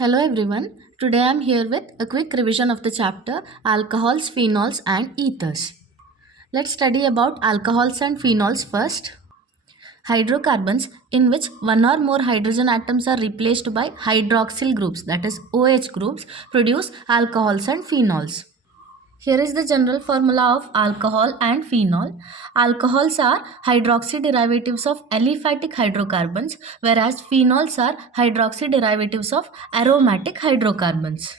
Hello everyone. Today I am here with a quick revision of the chapter Alcohols, Phenols and Ethers. Let's study about alcohols and phenols first. Hydrocarbons in which one or more hydrogen atoms are replaced by hydroxyl groups, that is OH groups, produce alcohols and phenols. Here is the general formula of alcohol and phenol. Alcohols are hydroxy derivatives of aliphatic hydrocarbons, whereas phenols are hydroxy derivatives of aromatic hydrocarbons.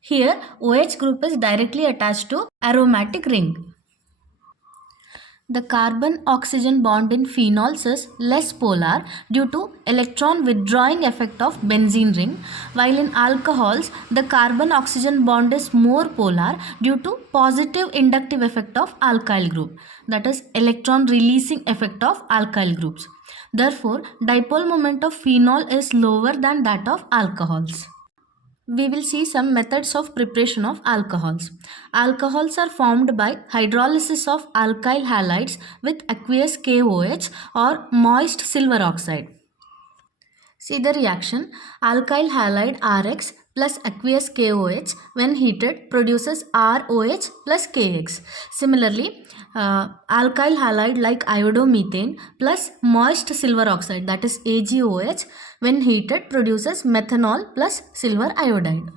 Here, OH group is directly attached to aromatic ring. The carbon-oxygen bond in phenols is less polar due to electron withdrawing effect of benzene ring, while in alcohols, the carbon-oxygen bond is more polar due to positive inductive effect of alkyl group, that is electron releasing effect of alkyl groups. Therefore, dipole moment of phenol is lower than that of alcohols. We will see some methods of preparation of alcohols. Alcohols are formed by hydrolysis of alkyl halides with aqueous KOH or moist silver oxide. See the reaction. Alkyl halide Rx plus aqueous KOH when heated produces ROH plus KX. Similarly, alkyl halide like iodomethane plus moist silver oxide, that is AgOH, when heated produces methanol plus silver iodide.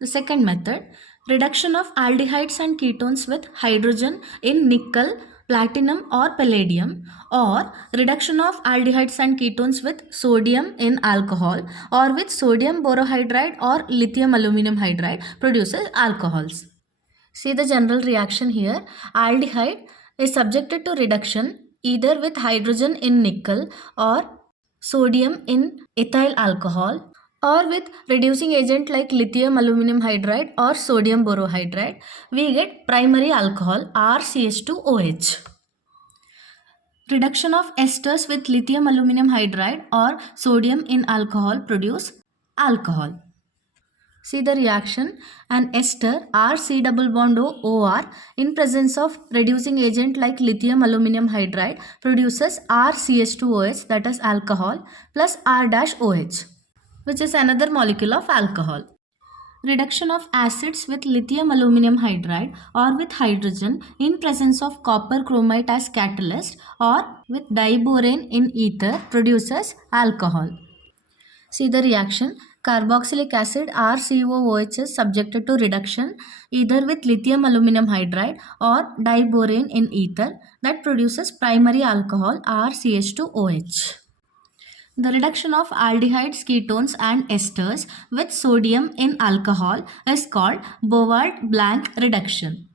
The second method, reduction of aldehydes and ketones with hydrogen in nickel, platinum or palladium, or reduction of aldehydes and ketones with sodium in alcohol or with sodium borohydride or lithium aluminum hydride produces alcohols. See the general reaction here. Aldehyde is subjected to reduction either with hydrogen in nickel or sodium in ethyl alcohol or with reducing agent like lithium aluminum hydride or sodium borohydride. We get primary alcohol RCH2OH. Reduction of esters with lithium aluminum hydride or sodium in alcohol produce alcohol. See the reaction. An ester RC double bond OR in presence of reducing agent like lithium aluminum hydride produces RCH2OH, that is alcohol, plus R-OH, which is another molecule of alcohol. Reduction of acids with lithium aluminum hydride or with hydrogen in presence of copper chromite as catalyst or with diborane in ether produces alcohol. See the reaction. Carboxylic acid RCOOH is subjected to reduction either with lithium aluminum hydride or diborane in ether that produces primary alcohol RCH2OH. The reduction of aldehydes, ketones and esters with sodium in alcohol is called Bouvard-Blanc reduction.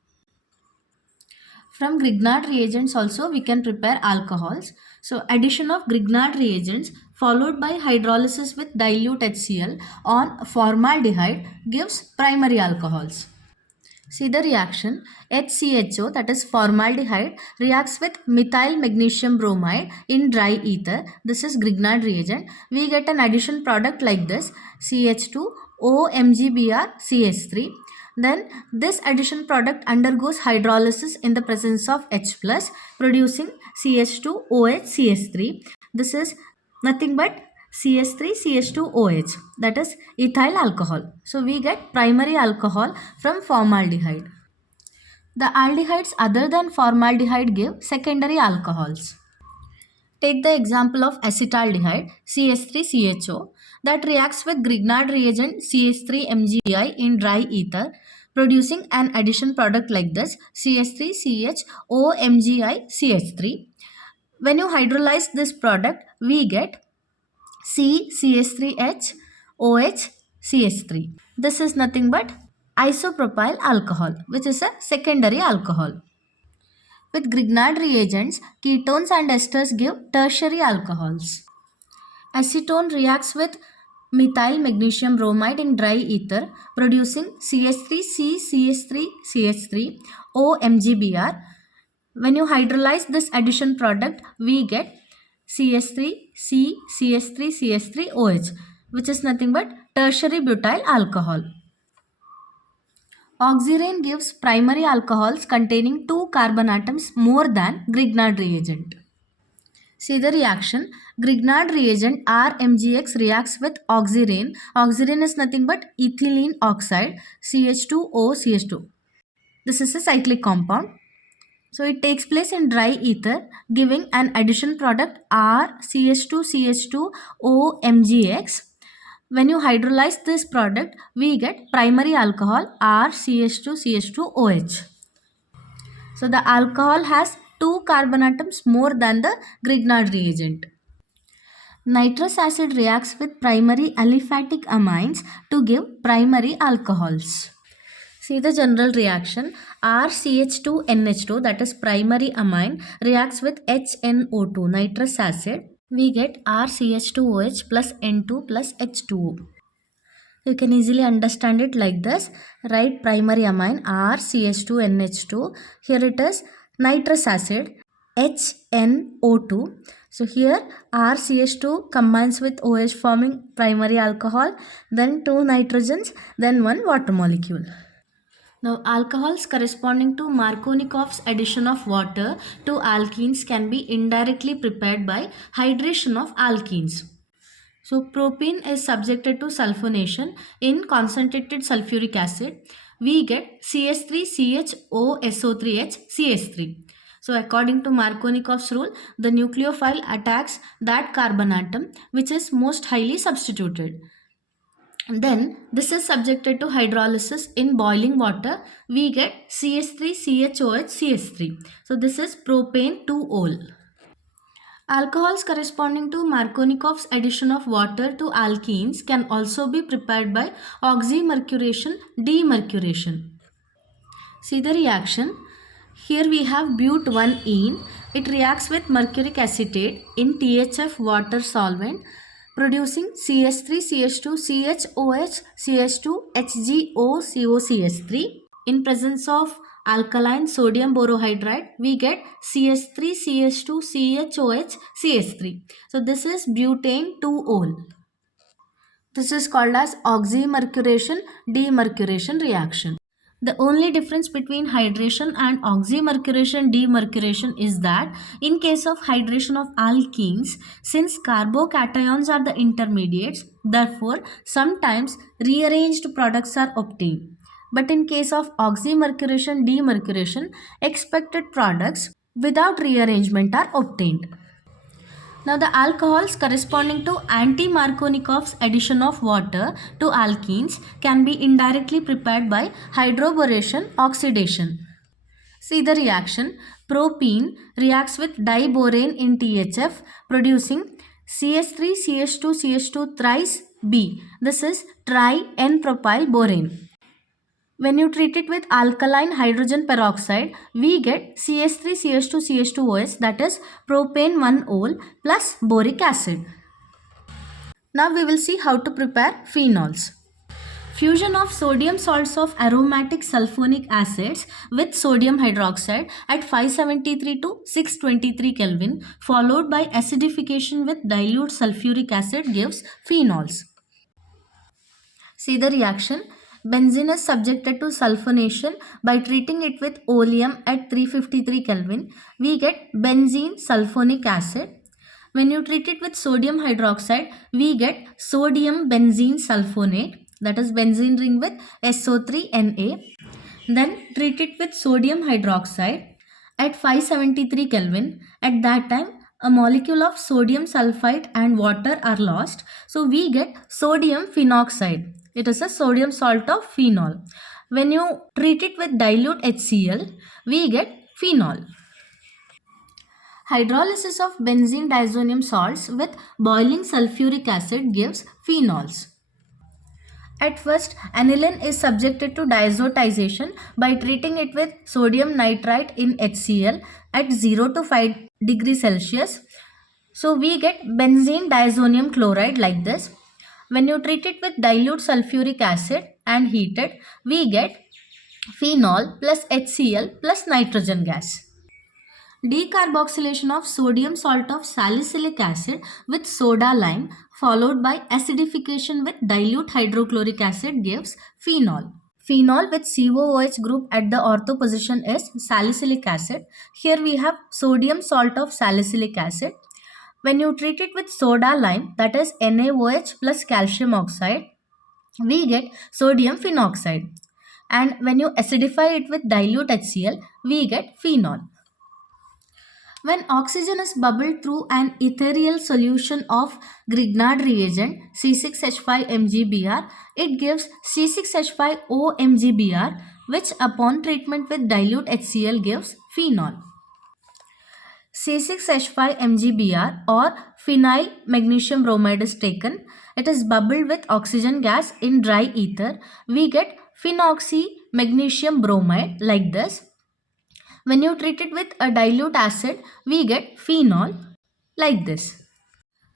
From Grignard reagents also we can prepare alcohols. So addition of Grignard reagents followed by hydrolysis with dilute HCl on formaldehyde gives primary alcohols. See the reaction. HCHO, that is formaldehyde, reacts with methyl magnesium bromide in dry ether. This is Grignard reagent. We get an addition product like this, CH2 OMgBr CH3. Then this addition product undergoes hydrolysis in the presence of H plus, producing CH2OH CH3. This is nothing but CH3 CH2OH, that is ethyl alcohol. So we get primary alcohol from formaldehyde. The aldehydes other than formaldehyde give secondary alcohols. Take the example of acetaldehyde CH3CHO that reacts with Grignard reagent CH3MgI in dry ether, producing an addition product like this, CH3CHOMgI CH3. When you hydrolyze this product, we get CH3H OH CH3. This is nothing but isopropyl alcohol, which is a secondary alcohol. With Grignard reagents, ketones and esters give tertiary alcohols. Acetone reacts with methyl magnesium bromide in dry ether, producing CH3CCH3CH3 OMgBr. When you hydrolyze this addition product, we get CH3CCH3CH3OH, which is nothing but tertiary butyl alcohol. Oxirane gives primary alcohols containing 2 carbon atoms more than Grignard reagent. See the reaction. Grignard reagent RMgX reacts with oxirane. Oxirane is nothing but ethylene oxide CH2OCH2. This is a cyclic compound. So it takes place in dry ether, giving an addition product RCH2CH2OMgX. When you hydrolyze this product, we get primary alcohol RCH2CH2OH. So the alcohol has 2 carbon atoms more than the Grignard reagent. Nitrous acid reacts with primary aliphatic amines to give primary alcohols. See the general reaction. RCH2NH2, that is primary amine, reacts with HNO2, nitrous acid. We get RCH2OH plus N2 plus H2O. You can easily understand it like this. Write primary amine RCH2NH2. Here it is nitrous acid HNO2. So here RCH2 combines with OH forming primary alcohol, then 2 nitrogens, then 1 water molecule. Now, alcohols corresponding to Markovnikov's addition of water to alkenes can be indirectly prepared by hydration of alkenes. So, propene is subjected to sulfonation in concentrated sulfuric acid. We get CH3CHOSO3H CH3. So, according to Markovnikov's rule, the nucleophile attacks that carbon atom which is most highly substituted. Then this is subjected to hydrolysis in boiling water. We get CH3CHOH CH3. So this is propane 2-ol. Alcohols corresponding to Markovnikov's addition of water to alkenes can also be prepared by oxymercuration demercuration. See the reaction. Here we have but1-ene. It reacts with mercuric acetate in THF water solvent, producing CH3CH2CHOH CH2HGOCOCH3. In presence of alkaline sodium borohydride, we get CH3CH2CHOH CH3. So this is butane 2-ol. This is called as oxymercuration demercuration reaction. The only difference between hydration and oxymercuration demercuration is that in case of hydration of alkenes, since carbocations are the intermediates, therefore sometimes rearranged products are obtained. But in case of oxymercuration demercuration, expected products without rearrangement are obtained. Now the alcohols corresponding to anti-Markovnikov's addition of water to alkenes can be indirectly prepared by hydroboration oxidation. See the reaction. Propene reacts with diborane in THF, producing CH3CH2CH2 thrice B. This is tri-N-propyl borane. When you treat it with alkaline hydrogen peroxide, we get CH3CH2CH2OH, that is propane 1-ol plus boric acid. Now we will see how to prepare phenols. Fusion of sodium salts of aromatic sulfonic acids with sodium hydroxide at 573 to 623 Kelvin, followed by acidification with dilute sulfuric acid, gives phenols. See the reaction. Benzene is subjected to sulfonation by treating it with oleum at 353 Kelvin. We get benzene sulfonic acid. When you treat it with sodium hydroxide, we get sodium benzene sulfonate, that is benzene ring with SO3Na. Then treat it with sodium hydroxide at 573 Kelvin. At that time, a molecule of sodium sulfite and water are lost. So we get sodium phenoxide. It is a sodium salt of phenol. When you treat it with dilute HCl, we get phenol. Hydrolysis of benzene diazonium salts with boiling sulfuric acid gives phenols. At first, aniline is subjected to diazotization by treating it with sodium nitrite in HCl at 0 to 5 degrees Celsius. So we get benzene diazonium chloride like this. When you treat it with dilute sulfuric acid and heat it, we get phenol plus HCl plus nitrogen gas. Decarboxylation of sodium salt of salicylic acid with soda lime followed by acidification with dilute hydrochloric acid gives phenol. Phenol with COOH group at the ortho position is salicylic acid. Here we have sodium salt of salicylic acid. When you treat it with soda lime, that is NaOH plus calcium oxide, we get sodium phenoxide. And when you acidify it with dilute HCl, we get phenol. When oxygen is bubbled through an ethereal solution of Grignard reagent C6H5MgBr, it gives C6H5OMgBr, which upon treatment with dilute HCl gives phenol. C6H5MgBr or phenyl magnesium bromide is taken. It is bubbled with oxygen gas in dry ether. We get phenoxy magnesium bromide like this. When you treat it with a dilute acid, we get phenol like this.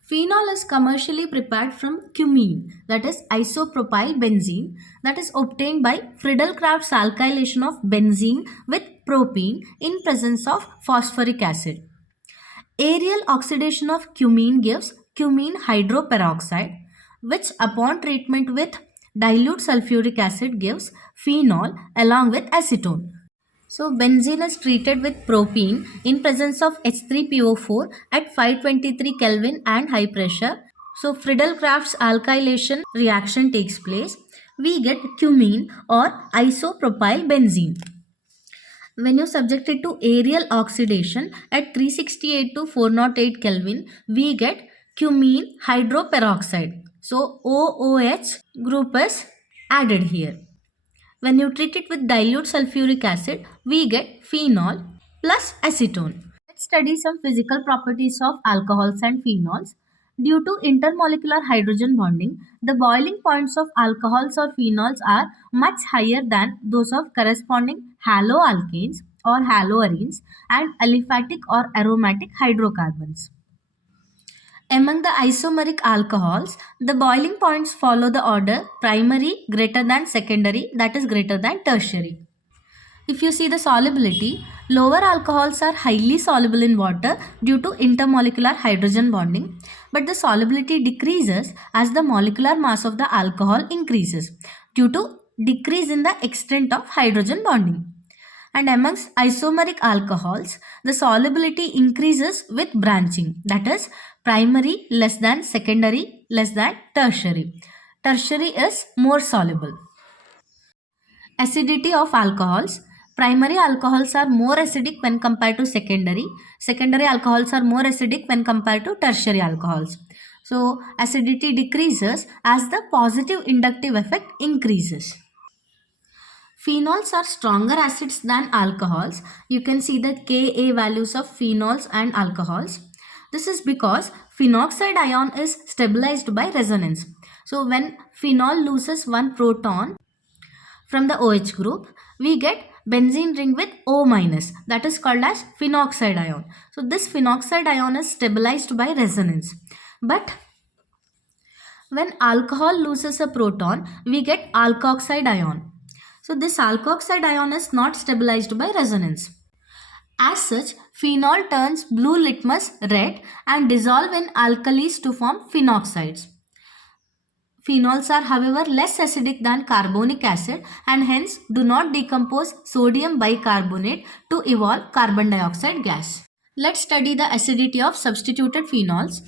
Phenol is commercially prepared from cumene, that is isopropyl benzene, that is obtained by Friedel-Crafts alkylation of benzene with propene in presence of phosphoric acid. Aerial oxidation of cumene gives cumene hydroperoxide, which upon treatment with dilute sulfuric acid gives phenol along with acetone. So benzene is treated with propene in presence of H3PO4 at 523 Kelvin and high pressure. So Friedel-Crafts alkylation reaction takes place. We get cumene or isopropyl benzene. When you subject it to aerial oxidation at 368 to 408 Kelvin, we get cumene hydroperoxide. So OOH group is added here. When you treat it with dilute sulfuric acid, we get phenol plus acetone. Let's study some physical properties of alcohols and phenols. Due to intermolecular hydrogen bonding, the boiling points of alcohols or phenols are much higher than those of corresponding haloalkanes or haloarenes and aliphatic or aromatic hydrocarbons. Among the isomeric alcohols, the boiling points follow the order primary greater than secondary, that is greater than tertiary. If you see the solubility, lower alcohols are highly soluble in water due to intermolecular hydrogen bonding, but the solubility decreases as the molecular mass of the alcohol increases due to decrease in the extent of hydrogen bonding. And amongst isomeric alcohols, the solubility increases with branching, that is primary less than secondary less than tertiary. Tertiary is more soluble. Acidity of alcohols. Primary alcohols are more acidic when compared to secondary. Secondary alcohols are more acidic when compared to tertiary alcohols. So acidity decreases as the positive inductive effect increases. Phenols are stronger acids than alcohols. You can see the Ka values of phenols and alcohols. This is because phenoxide ion is stabilized by resonance. So when phenol loses one proton from the OH group, we get benzene ring with O minus, that is called as phenoxide ion. So this phenoxide ion is stabilized by resonance. But when alcohol loses a proton, we get alkoxide ion. So this alkoxide ion is not stabilized by resonance. As such, phenol turns blue litmus red and dissolve in alkalis to form phenoxides. Phenols are however less acidic than carbonic acid and hence do not decompose sodium bicarbonate to evolve carbon dioxide gas. Let's study the acidity of substituted phenols.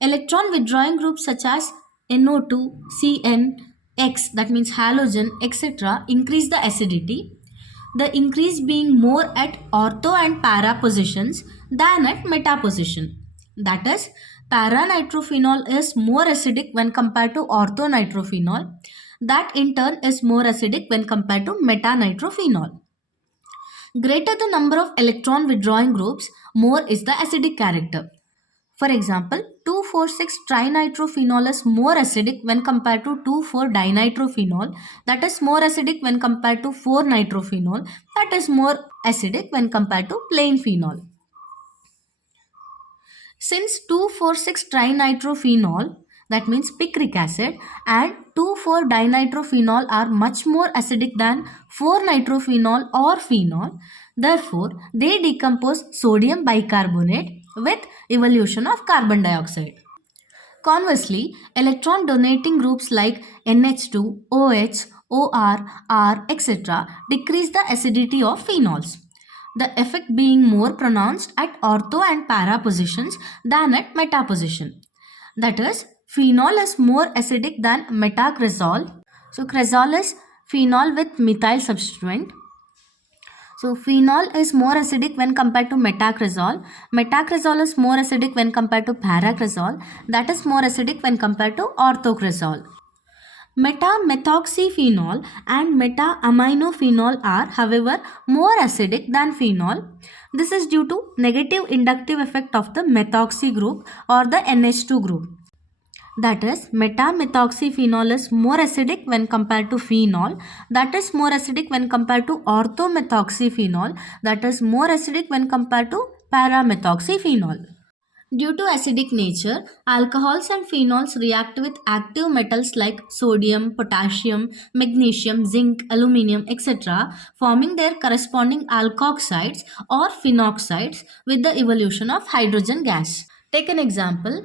Electron withdrawing groups such as NO2, CN, X, that means halogen, etc. increase the acidity. The increase being more at ortho and para positions than at meta position. That is, para-nitrophenol is more acidic when compared to ortho-nitrophenol. That in turn is more acidic when compared to meta-nitrophenol. Greater the number of electron withdrawing groups, more is the acidic character. For example, 2,4,6-trinitrophenol is more acidic when compared to 2,4-dinitrophenol. That is more acidic when compared to 4-nitrophenol. That is more acidic when compared to plain phenol. Since 2,4,6-trinitrophenol, that means picric acid, and 2,4-dinitrophenol are much more acidic than 4-nitrophenol or phenol, therefore they decompose sodium bicarbonate with evolution of carbon dioxide. Conversely, electron donating groups like NH2, OH, OR, R, etc. decrease the acidity of phenols. the effect being more pronounced at ortho and para positions than at meta position. That is, phenol is more acidic than metacresol. So cresol is phenol with methyl substituent. So phenol is more acidic when compared to metacresol. Metacresol is more acidic when compared to paracresol. That is more acidic when compared to orthocresol. Meta-methoxyphenol and meta-aminophenol are, however, more acidic than phenol. This is due to negative inductive effect of the methoxy group or the NH2 group. That is, meta-methoxyphenol is more acidic when compared to phenol. That is more acidic when compared to orthomethoxyphenol. That is more acidic when compared to paramethoxyphenol. Due to acidic nature, alcohols and phenols react with active metals like sodium, potassium, magnesium, zinc, aluminium, etc., forming their corresponding alkoxides or phenoxides with the evolution of hydrogen gas. Take an example.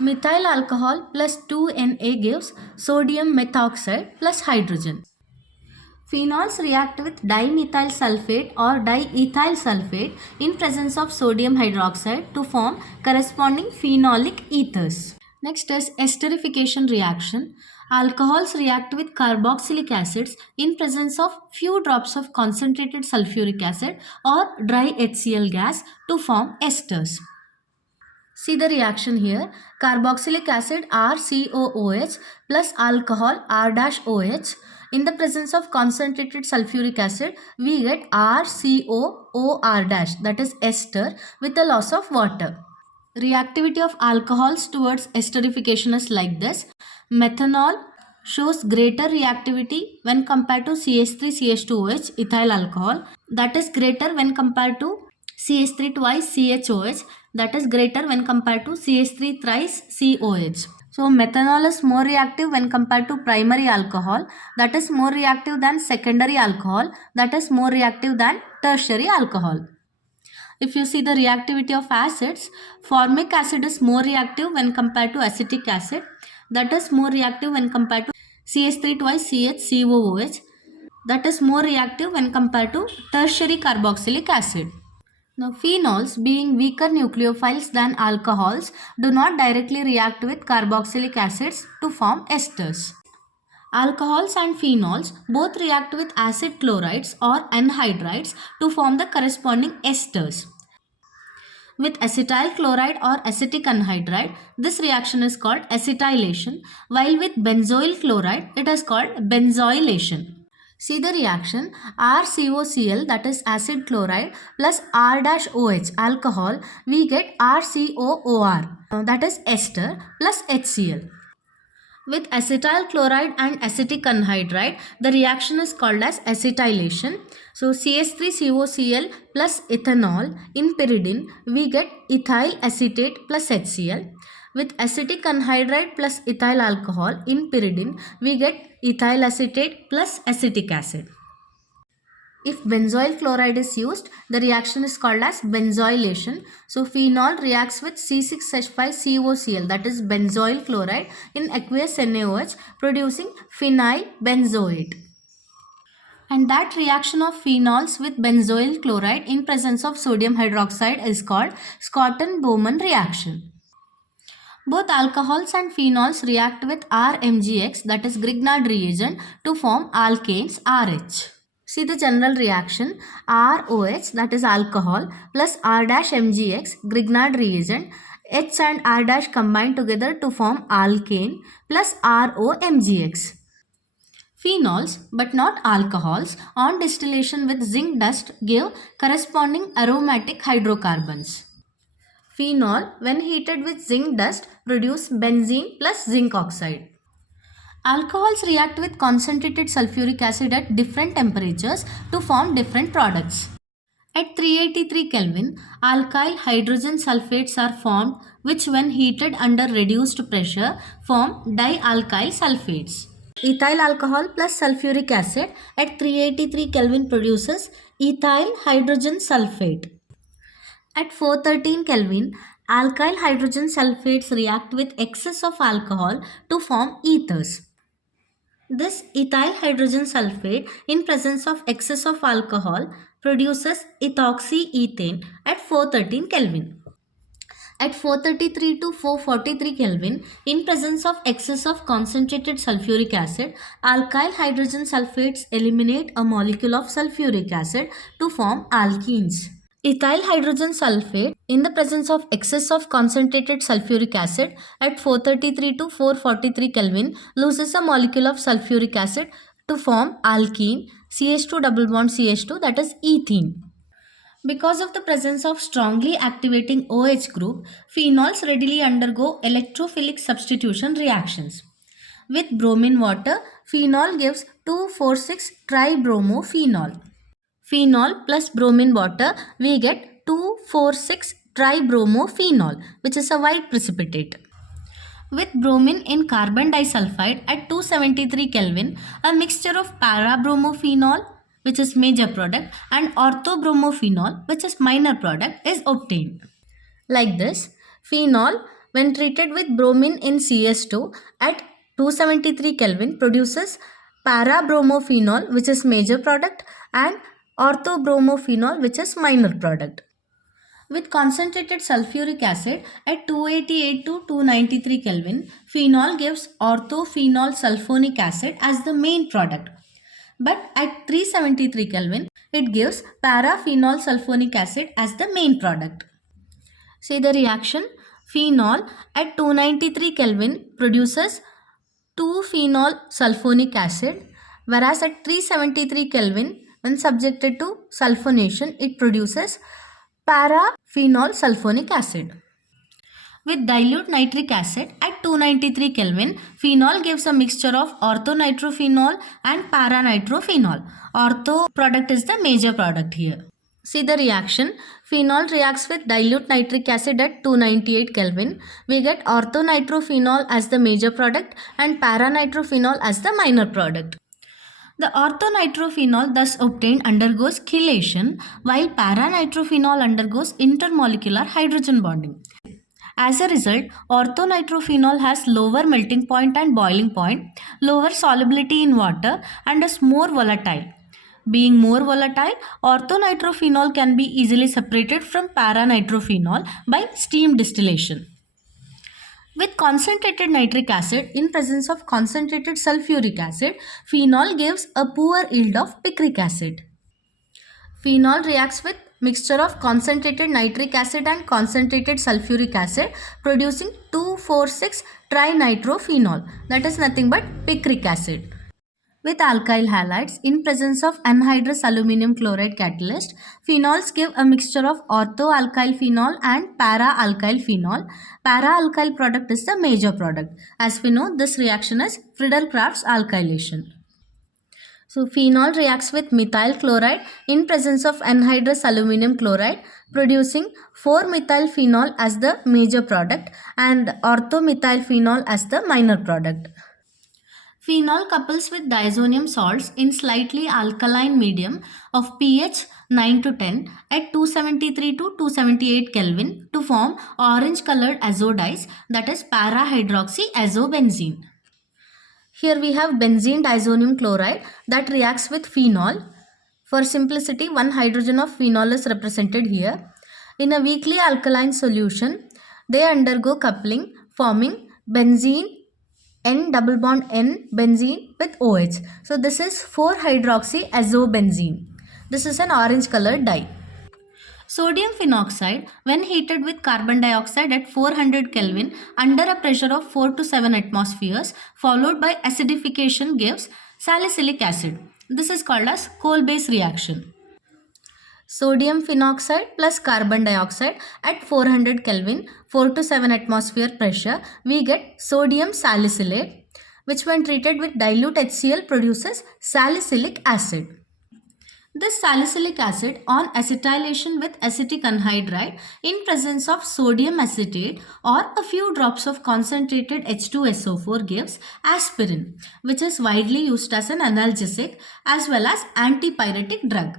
Methyl alcohol plus 2Na gives sodium methoxide plus hydrogen. Phenols react with dimethyl sulfate or diethyl sulfate in presence of sodium hydroxide to form corresponding phenolic ethers. Next is esterification reaction. Alcohols react with carboxylic acids in presence of few drops of concentrated sulfuric acid or dry HCl gas to form esters. See the reaction here. Carboxylic acid RCOOH plus alcohol R-OH. In the presence of concentrated sulfuric acid, we get RCOOR- that is ester with the loss of water. Reactivity of alcohols towards esterification is like this. Methanol shows greater reactivity when compared to CH3CH2OH ethyl alcohol, that is greater when compared to CH3 twice CHOH, that is greater when compared to CH3 thrice COH. So methanol is more reactive when compared to primary alcohol, that is more reactive than secondary alcohol, that is more reactive than tertiary alcohol. If you see the reactivity of acids, formic acid is more reactive when compared to acetic acid, that is more reactive when compared to CH3 twice CHCOOH, that is more reactive when compared to tertiary carboxylic acid. Now, phenols, being weaker nucleophiles than alcohols, do not directly react with carboxylic acids to form esters. Alcohols and phenols both react with acid chlorides or anhydrides to form the corresponding esters. With acetyl chloride or acetic anhydride, this reaction is called acetylation, while with benzoyl chloride, it is called benzoylation. See the reaction. RCOCl, that is acid chloride, plus R-OH alcohol, we get RCOOR, that is ester plus HCl. With acetyl chloride and acetic anhydride, the reaction is called as acetylation. So CH3COCl plus ethanol in pyridine, we get ethyl acetate plus HCl. With acetic anhydride plus ethyl alcohol in pyridine, we get ethyl acetate plus acetic acid. If benzoyl chloride is used, the reaction is called as benzoylation. So phenol reacts with C6H5COCl, that is benzoyl chloride, in aqueous NaOH, producing phenyl benzoate. And that reaction of phenols with benzoyl chloride in presence of sodium hydroxide is called Schotten-Bowman reaction. Both alcohols and phenols react with RMgX, that is Grignard reagent, to form alkanes RH. See the general reaction. ROH, that is alcohol, plus R-MgX, Grignard reagent, H and R- combine together to form alkane plus ROMgX. Phenols, but not alcohols, on distillation with zinc dust give corresponding aromatic hydrocarbons. Phenol, when heated with zinc dust, produce benzene plus zinc oxide. Alcohols react with concentrated sulfuric acid at different temperatures to form different products. At 383 Kelvin, alkyl hydrogen sulfates are formed, which when heated under reduced pressure form dialkyl sulfates. Ethyl alcohol plus sulfuric acid at 383 Kelvin produces ethyl hydrogen sulfate. At 413 Kelvin, alkyl hydrogen sulfates react with excess of alcohol to form ethers. This ethyl hydrogen sulfate in presence of excess of alcohol produces ethoxyethane at 413 Kelvin. At 433 to 443 Kelvin, in presence of excess of concentrated sulfuric acid, alkyl hydrogen sulfates eliminate a molecule of sulfuric acid to form alkenes. Ethyl hydrogen sulfate, in the presence of excess of concentrated sulfuric acid at 433 to 443 Kelvin, loses a molecule of sulfuric acid to form alkene CH2 double bond CH2, that is ethene. Because of the presence of strongly activating OH group, phenols readily undergo electrophilic substitution reactions. With bromine water, phenol gives 2,4,6-tribromophenol. Phenol plus bromine water, we get 2,4,6-tribromophenol, which is a white precipitate. With bromine in carbon disulfide at 273 Kelvin, a mixture of para-bromophenol, which is major product, and ortho-bromophenol, which is minor product, is obtained. Like this, phenol, when treated with bromine in CS2 at 273 Kelvin, produces para-bromophenol, which is major product, and ortho-bromophenol, which is minor product. With concentrated sulfuric acid at 288 to 293 Kelvin, phenol gives orthophenol sulfonic acid as the main product. But at 373 Kelvin, it gives paraphenol sulfonic acid as the main product. See the reaction. Phenol at 293 Kelvin produces 2-phenol sulfonic acid, whereas at 373 Kelvin, when subjected to sulfonation, it produces paraphenol sulfonic acid. With dilute nitric acid at 293 Kelvin, phenol gives a mixture of orthonitrophenol and paranitrophenol. Ortho product is the major product here. See the reaction. Phenol reacts with dilute nitric acid at 298 Kelvin. We get orthonitrophenol as the major product and paranitrophenol as the minor product. The orthonitrophenol thus obtained undergoes chelation, while paranitrophenol undergoes intermolecular hydrogen bonding. As a result, orthonitrophenol has lower melting point and boiling point, lower solubility in water, and is more volatile. Being more volatile, orthonitrophenol can be easily separated from paranitrophenol by steam distillation. With concentrated nitric acid in presence of concentrated sulfuric acid, phenol gives a poor yield of picric acid. Phenol reacts with mixture of concentrated nitric acid and concentrated sulfuric acid, producing 2,4,6-trinitrophenol, that is nothing but picric acid. With alkyl halides in presence of anhydrous aluminum chloride catalyst, phenols give a mixture of orthoalkyl phenol and para-alkyl phenol. Para-alkyl product is the major product. As we know, this reaction is Friedel-Crafts alkylation. So phenol reacts with methyl chloride in presence of anhydrous aluminum chloride, producing 4-methyl phenol as the major product and orthomethyl phenol as the minor product. Phenol couples with diazonium salts in slightly alkaline medium of pH 9 to 10 at 273 to 278 Kelvin to form orange colored azo dyes, that is para-hydroxyazobenzene. Here we have benzene diazonium chloride that reacts with phenol. For simplicity, one hydrogen of phenol is represented here. In a weakly alkaline solution, they undergo coupling, forming benzene N double bond N benzene with OH. So this is 4-hydroxyazobenzene. This is an orange colored dye. Sodium phenoxide, when heated with carbon dioxide at 400 Kelvin under a pressure of 4 to 7 atmospheres, followed by acidification, gives salicylic acid. This is called as coal-base reaction. Sodium phenoxide plus carbon dioxide at 400 Kelvin, 4 to 7 atmosphere pressure, we get sodium salicylate, which when treated with dilute HCl produces salicylic acid. This salicylic acid on acetylation with acetic anhydride in presence of sodium acetate or a few drops of concentrated H2SO4 gives aspirin, which is widely used as an analgesic as well as antipyretic drug.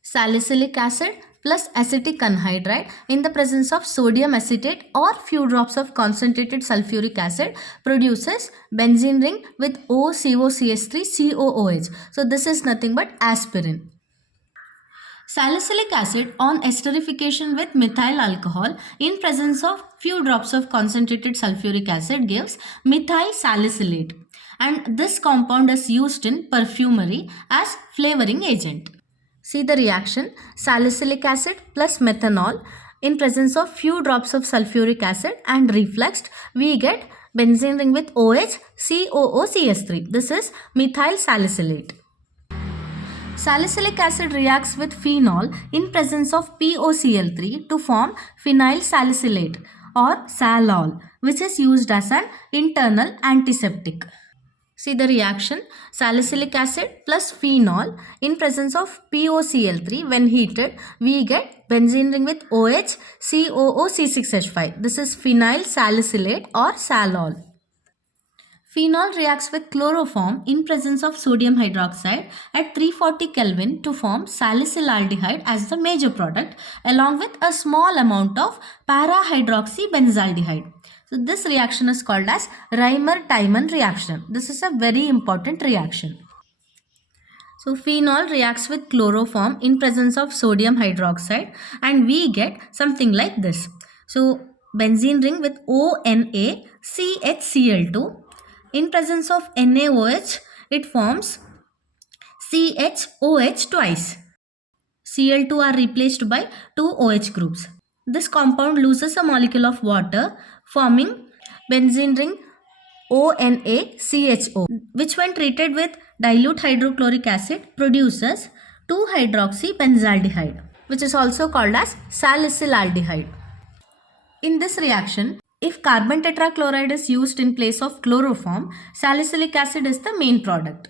Salicylic acid plus acetic anhydride in the presence of sodium acetate or few drops of concentrated sulfuric acid produces benzene ring with OCOCH3COOH. So this is nothing but aspirin. Salicylic acid on esterification with methyl alcohol in presence of few drops of concentrated sulfuric acid gives methyl salicylate, and this compound is used in perfumery as flavoring agent. See the reaction: salicylic acid plus methanol in presence of few drops of sulfuric acid and refluxed, we get benzene ring with OH, COOCS3. This is methyl salicylate. Salicylic acid reacts with phenol in presence of POCl3 to form phenyl salicylate or Salol, which is used as an internal antiseptic. See the reaction: salicylic acid plus phenol in presence of POCl3, when heated we get benzene ring with OH, COOC6H5. This is phenyl salicylate or Salol. Phenol reacts with chloroform in presence of sodium hydroxide at 340 Kelvin to form salicylaldehyde as the major product, along with a small amount of para-hydroxybenzaldehyde. So this reaction is called as Reimer-Tiemann reaction. This is a very important reaction. So phenol reacts with chloroform in presence of sodium hydroxide and we get something like this. So benzene ring with ONaCHCl2. In presence of NaOH, it forms CHOH twice. Cl2 are replaced by two OH groups. This compound loses a molecule of water, forming benzene ring ONaCHO, which when treated with dilute hydrochloric acid produces 2-hydroxybenzaldehyde, which is also called as salicylaldehyde. In this reaction, if carbon tetrachloride is used in place of chloroform, salicylic acid is the main product.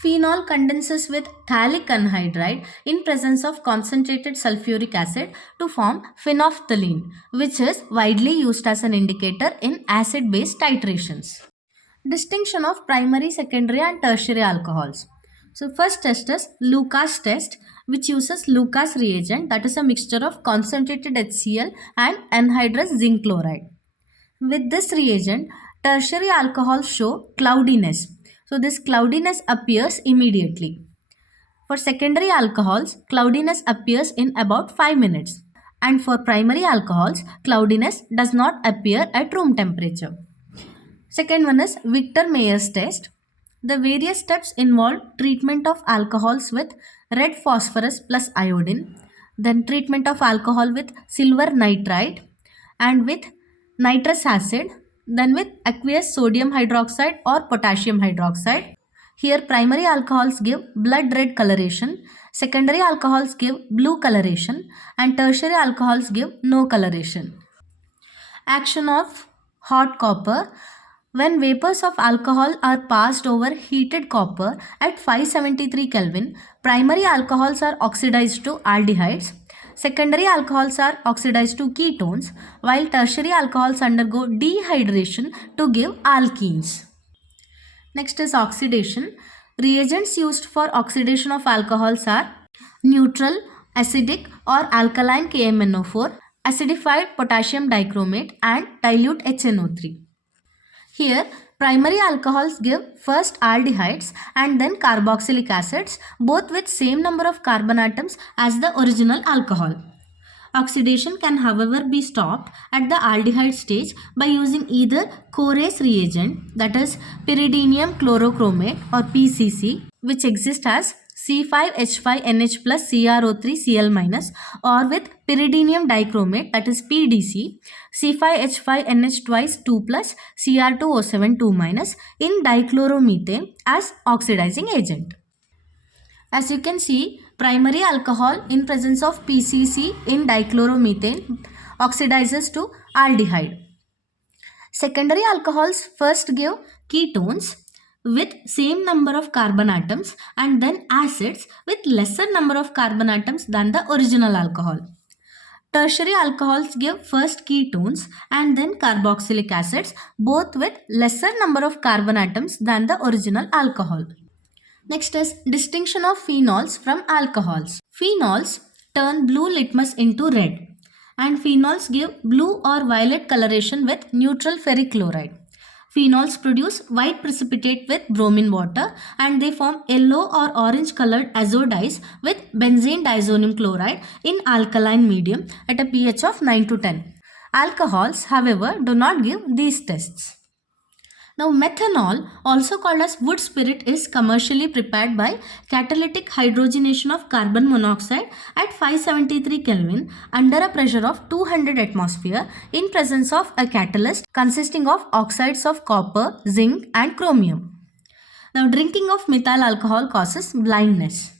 Phenol condenses with phthalic anhydride in presence of concentrated sulfuric acid to form phenolphthalein, which is widely used as an indicator in acid-base titrations. Distinction of primary, secondary and tertiary alcohols. So first test is Lucas test, which uses Lucas reagent, that is a mixture of concentrated HCl and anhydrous zinc chloride. With this reagent, tertiary alcohols show cloudiness. So this cloudiness appears immediately. For secondary alcohols, cloudiness appears in about 5 minutes. And for primary alcohols, cloudiness does not appear at room temperature. Second one is Victor-Meyer's test. The various steps involve treatment of alcohols with red phosphorus plus iodine, then treatment of alcohol with silver nitride and with nitrous acid, then with aqueous sodium hydroxide or potassium hydroxide. Here primary alcohols give blood red coloration, secondary alcohols give blue coloration and tertiary alcohols give no coloration. Action of hot copper. When vapors of alcohol are passed over heated copper at 573 Kelvin, primary alcohols are oxidized to aldehydes, secondary alcohols are oxidized to ketones, while tertiary alcohols undergo dehydration to give alkenes. Next is oxidation. Reagents used for oxidation of alcohols are neutral, acidic or alkaline KMNO4, acidified potassium dichromate and dilute HNO3. Here, primary alcohols give first aldehydes and then carboxylic acids, both with same number of carbon atoms as the original alcohol. Oxidation can however be stopped at the aldehyde stage by using either Corey's reagent, that is pyridinium chlorochromate or PCC, which exists as C5H5NH plus CrO3Cl minus, or with pyridinium dichromate, that is PDC, C5H5NH twice 2 plus Cr2O7 2 minus in dichloromethane as oxidizing agent. As you can see, primary alcohol in presence of PCC in dichloromethane oxidizes to aldehyde. Secondary alcohols first give ketones with same number of carbon atoms and then acids with lesser number of carbon atoms than the original alcohol. Tertiary alcohols give first ketones and then carboxylic acids, both with lesser number of carbon atoms than the original alcohol. Next is distinction of phenols from alcohols. Phenols turn blue litmus into red and phenols give blue or violet coloration with neutral ferric chloride. Phenols produce white precipitate with bromine water and they form yellow or orange colored azo dyes with benzene diazonium chloride in alkaline medium at a pH of 9 to 10. Alcohols, however, do not give these tests. Now methanol, also called as wood spirit, is commercially prepared by catalytic hydrogenation of carbon monoxide at 573 Kelvin under a pressure of 200 atmosphere in presence of a catalyst consisting of oxides of copper, zinc and chromium. Now drinking of methyl alcohol causes blindness.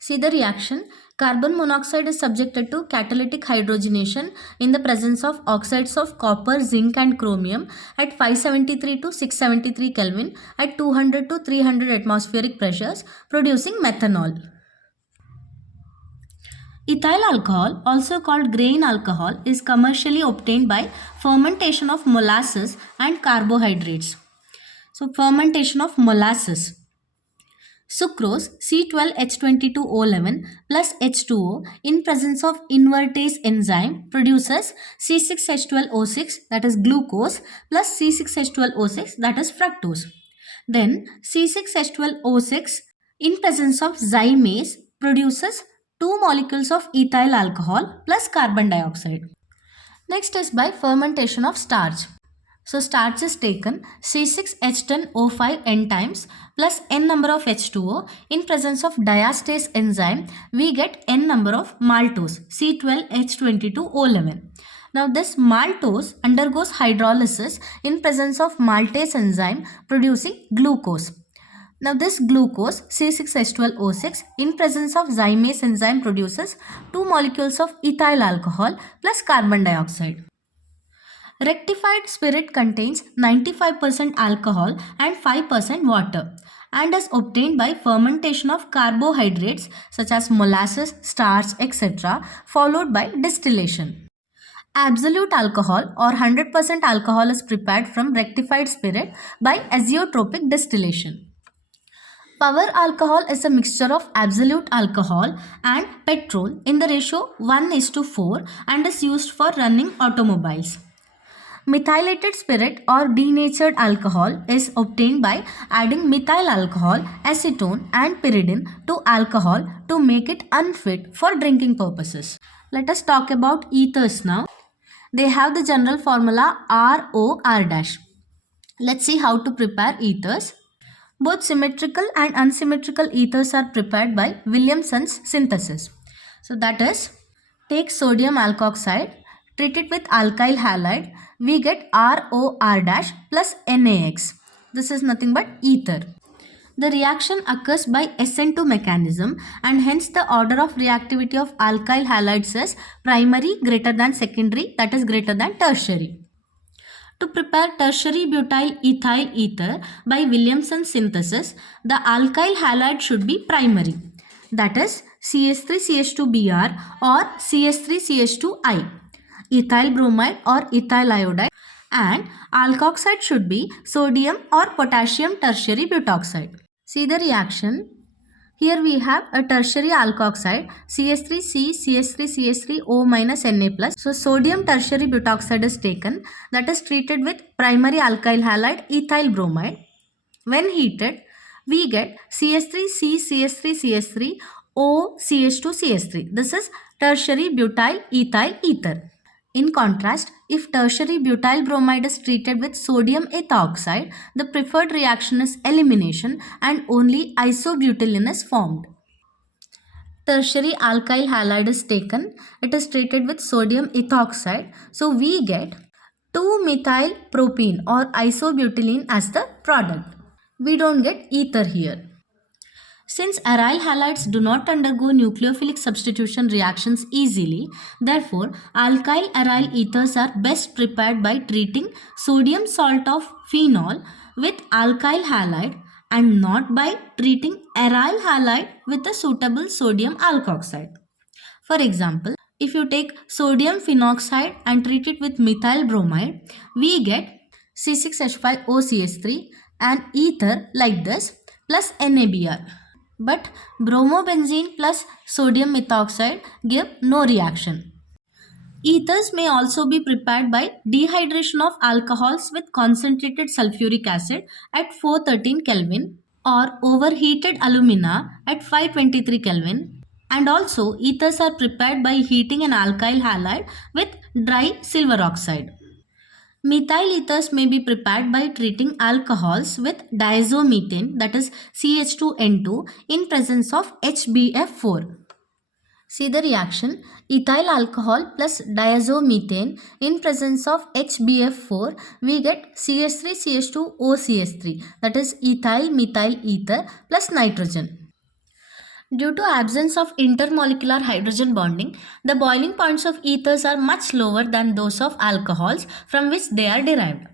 See the reaction. Carbon monoxide is subjected to catalytic hydrogenation in the presence of oxides of copper, zinc and chromium at 573 to 673 Kelvin at 200 to 300 atmospheric pressures, producing methanol. Ethyl alcohol, also called grain alcohol, is commercially obtained by fermentation of molasses and carbohydrates. So fermentation of molasses. Sucrose C12H22O11 plus H2O in presence of invertase enzyme produces C6H12O6, that is glucose, plus C6H12O6, that is fructose. Then C6H12O6 in presence of zymase produces 2 molecules of ethyl alcohol plus carbon dioxide. Next is by fermentation of starch. So starch is taken C6H10O5 n times plus n number of H2O. In presence of diastase enzyme, we get n number of maltose C12H22O11. Now this maltose undergoes hydrolysis in presence of maltase enzyme producing glucose. Now this glucose C6H12O6 in presence of zymase enzyme produces 2 molecules of ethyl alcohol plus carbon dioxide. Rectified spirit contains 95% alcohol and 5% water and is obtained by fermentation of carbohydrates such as molasses, starch, etc. followed by distillation. Absolute alcohol or 100% alcohol is prepared from rectified spirit by azeotropic distillation. Power alcohol is a mixture of absolute alcohol and petrol in the ratio 1:4 and is used for running automobiles. Methylated spirit or denatured alcohol is obtained by adding methyl alcohol, acetone and pyridine to alcohol to make it unfit for drinking purposes. Let us talk about ethers now. They have the general formula ROR-. Let's see how to prepare ethers. Both symmetrical and unsymmetrical ethers are prepared by Williamson's synthesis. So that is, take sodium alkoxide, treat it with alkyl halide, we get ROR- plus NaX. This is nothing but ether. The reaction occurs by SN2 mechanism and hence the order of reactivity of alkyl halides is primary greater than secondary, that is greater than tertiary. To prepare tertiary butyl ethyl ether by Williamson synthesis, the alkyl halide should be primary, that is CS3CH2Br or CS3CH2I, ethyl bromide or ethyl iodide, and alkoxide should be sodium or potassium tertiary butoxide. See the reaction. Here we have a tertiary alkoxide CS3C CH3CH3O minus Na plus. So sodium tertiary butoxide is taken, that is treated with primary alkyl halide ethyl bromide. When heated, we get CH3C CH3CH3O CH2CH3. This is tertiary butyl ethyl ether. In contrast, if tertiary butyl bromide is treated with sodium ethoxide, the preferred reaction is elimination and only isobutylene is formed. Tertiary alkyl halide is taken, it is treated with sodium ethoxide, so we get 2-methyl propene or isobutylene as the product. We don't get ether here. Since aryl halides do not undergo nucleophilic substitution reactions easily, therefore alkyl aryl ethers are best prepared by treating sodium salt of phenol with alkyl halide and not by treating aryl halide with a suitable sodium alkoxide. For example, if you take sodium phenoxide and treat it with methyl bromide, we get C6H5OCH3 and ether like this plus NaBr. But bromobenzene plus sodium methoxide give no reaction. Ethers may also be prepared by dehydration of alcohols with concentrated sulfuric acid at 413 Kelvin or overheated alumina at 523 Kelvin. And also, ethers are prepared by heating an alkyl halide with dry silver oxide. Methyl ethers may be prepared by treating alcohols with diazomethane, that is CH2N2, in presence of HBF4. See the reaction: ethyl alcohol plus diazomethane in presence of HBF4, we get CH3CH2OCH3, that is ethyl methyl ether plus nitrogen. Due to absence of intermolecular hydrogen bonding, the boiling points of ethers are much lower than those of alcohols from which they are derived.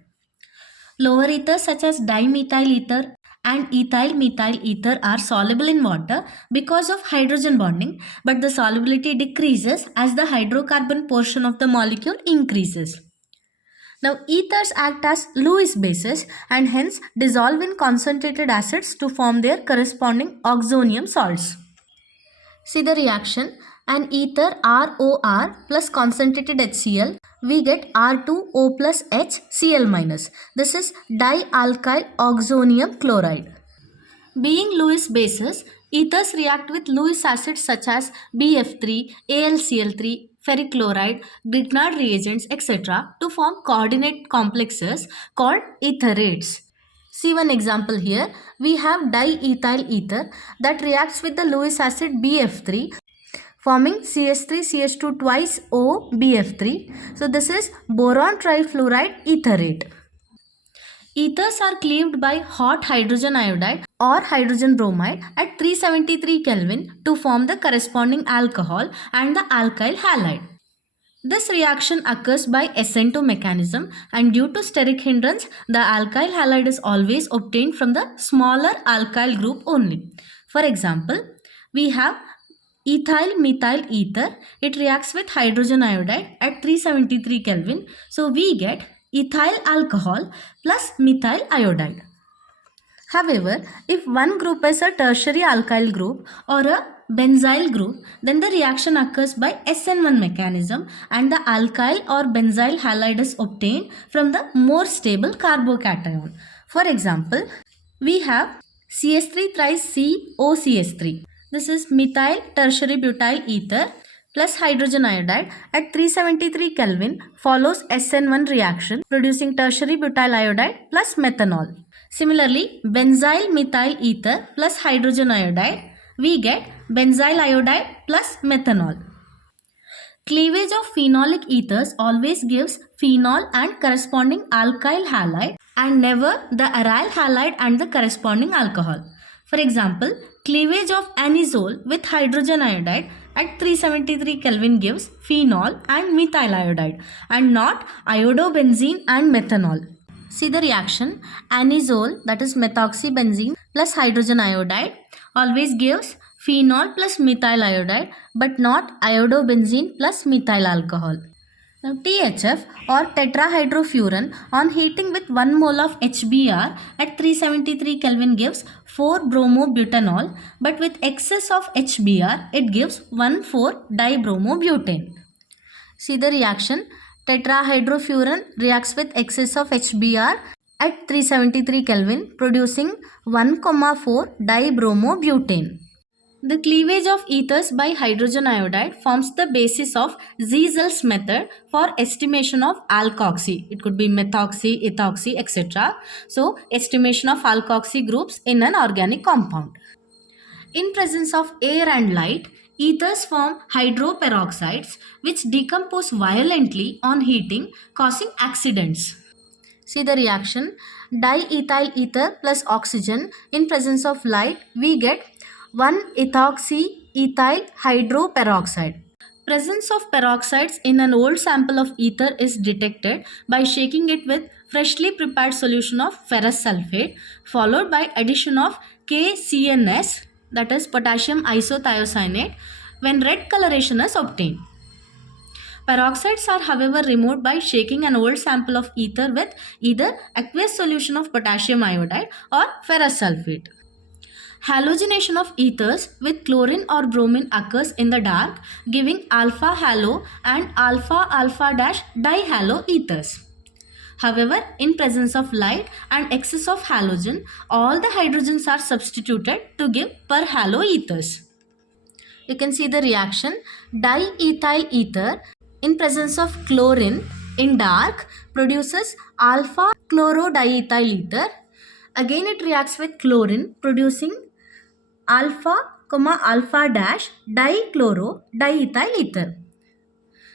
Lower ethers such as dimethyl ether and ethyl methyl ether are soluble in water because of hydrogen bonding, but the solubility decreases as the hydrocarbon portion of the molecule increases. Now, ethers act as Lewis bases and hence dissolve in concentrated acids to form their corresponding oxonium salts. See the reaction: an ether ROR plus concentrated HCl, we get R2O plus HCl minus. This is dialkyl oxonium chloride. Being Lewis bases, ethers react with Lewis acids such as BF3, AlCl3, ferric chloride, Grignard reagents, etc. to form coordinate complexes called etherates. See one example here. We have diethyl ether that reacts with the Lewis acid BF3, forming CH3CH2 twice O BF3. So this is boron trifluoride etherate. Ethers are cleaved by hot hydrogen iodide or hydrogen bromide at 373 Kelvin to form the corresponding alcohol and the alkyl halide. This reaction occurs by SN2 mechanism, and due to steric hindrance, the alkyl halide is always obtained from the smaller alkyl group only. For example, we have ethyl methyl ether. It reacts with hydrogen iodide at 373 Kelvin. So we get ethyl alcohol plus methyl iodide. However, if one group is a tertiary alkyl group or a benzyl group, then the reaction occurs by SN1 mechanism and the alkyl or benzyl halide is obtained from the more stable carbocation. For example, we have CH3 thrice COCH3. This is methyl tertiary butyl ether plus hydrogen iodide at 373 Kelvin follows SN1 reaction producing tertiary butyl iodide plus methanol. Similarly, benzyl methyl ether plus hydrogen iodide, we get benzyl iodide plus methanol. Cleavage of phenolic ethers always gives phenol and corresponding alkyl halide and never the aryl halide and the corresponding alcohol. For example, cleavage of anisole with hydrogen iodide at 373 Kelvin gives phenol and methyl iodide and not iodobenzene and methanol. See the reaction: anisole, that is methoxybenzene plus hydrogen iodide, always gives phenol plus methyl iodide but not iodobenzene plus methyl alcohol. Now THF or tetrahydrofuran on heating with 1 mole of HBr at 373 Kelvin gives 4-bromobutanol, but with excess of HBr it gives 1,4-dibromobutane. See the reaction: tetrahydrofuran reacts with excess of HBr at 373 Kelvin producing 1,4-dibromobutane. The cleavage of ethers by hydrogen iodide forms the basis of Ziesel's method for estimation of alkoxy. It could be methoxy, ethoxy, etc. So, estimation of alkoxy groups in an organic compound. In presence of air and light, ethers form hydroperoxides which decompose violently on heating, causing accidents. See the reaction: diethyl ether plus oxygen in presence of light, we get 1-ethoxy-ethyl hydroperoxide. Presence of peroxides in an old sample of ether is detected by shaking it with freshly prepared solution of ferrous sulfate followed by addition of KCNS, that is potassium isothiocyanate, when red coloration is obtained. Peroxides are however removed by shaking an old sample of ether with either aqueous solution of potassium iodide or ferrous sulfate. Halogenation of ethers with chlorine or bromine occurs in the dark, giving alpha halo and alpha alpha dash dihalo ethers. However, in presence of light and excess of halogen, all the hydrogens are substituted to give perhalo ethers. You can see the reaction. Diethyl ether in presence of chlorine in dark produces alpha chlorodiethyl ether. Again it reacts with chlorine producing alpha comma alpha dash dichloro diethyl ether.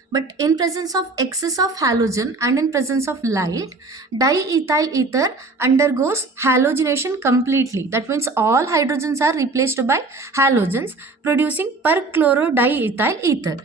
But in presence of excess of halogen and in presence of light, diethyl ether undergoes halogenation completely. That means all hydrogens are replaced by halogens, producing perchlorodiethyl ether.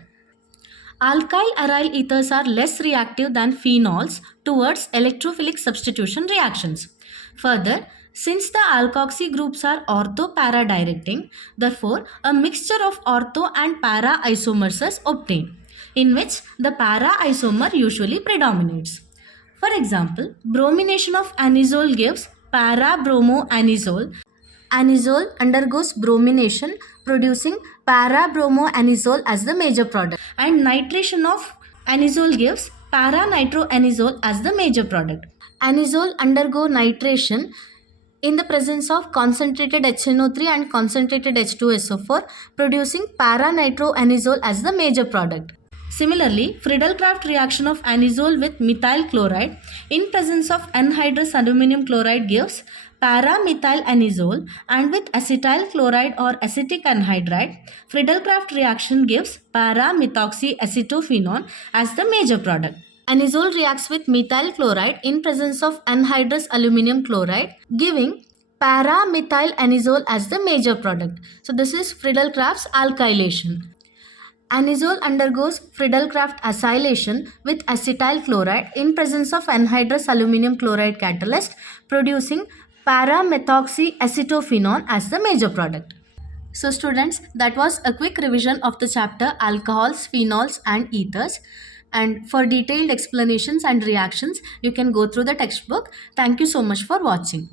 Alkyl aryl ethers are less reactive than phenols towards electrophilic substitution reactions. Further, since the alkoxy groups are ortho-para directing, therefore a mixture of ortho and para isomers is obtained, in which the para isomer usually predominates. For example, bromination of anisole gives para-bromoanisole. Anisole undergoes bromination, producing para-bromoanisole as the major product. And nitration of anisole gives para-nitroanisole as the major product. Anisole undergo nitration in the presence of concentrated HNO3 and concentrated H2SO4, producing para-nitroanisole as the major product. Similarly, Friedel-Crafts reaction of anisole with methyl chloride in presence of anhydrous aluminum chloride gives para-methyl anisole, and with acetyl chloride or acetic anhydride, Friedel-Crafts reaction gives para-methoxyacetophenone as the major product. Anisole reacts with methyl chloride in presence of anhydrous aluminum chloride, giving para-methyl anisole as the major product. So this is Friedel-Crafts alkylation. Anisole undergoes Friedel-Crafts acylation with acetyl chloride in presence of anhydrous aluminum chloride catalyst, producing para-methoxyacetophenone as the major product. So students, that was a quick revision of the chapter alcohols, phenols and ethers. And for detailed explanations and reactions, you can go through the textbook. Thank you so much for watching.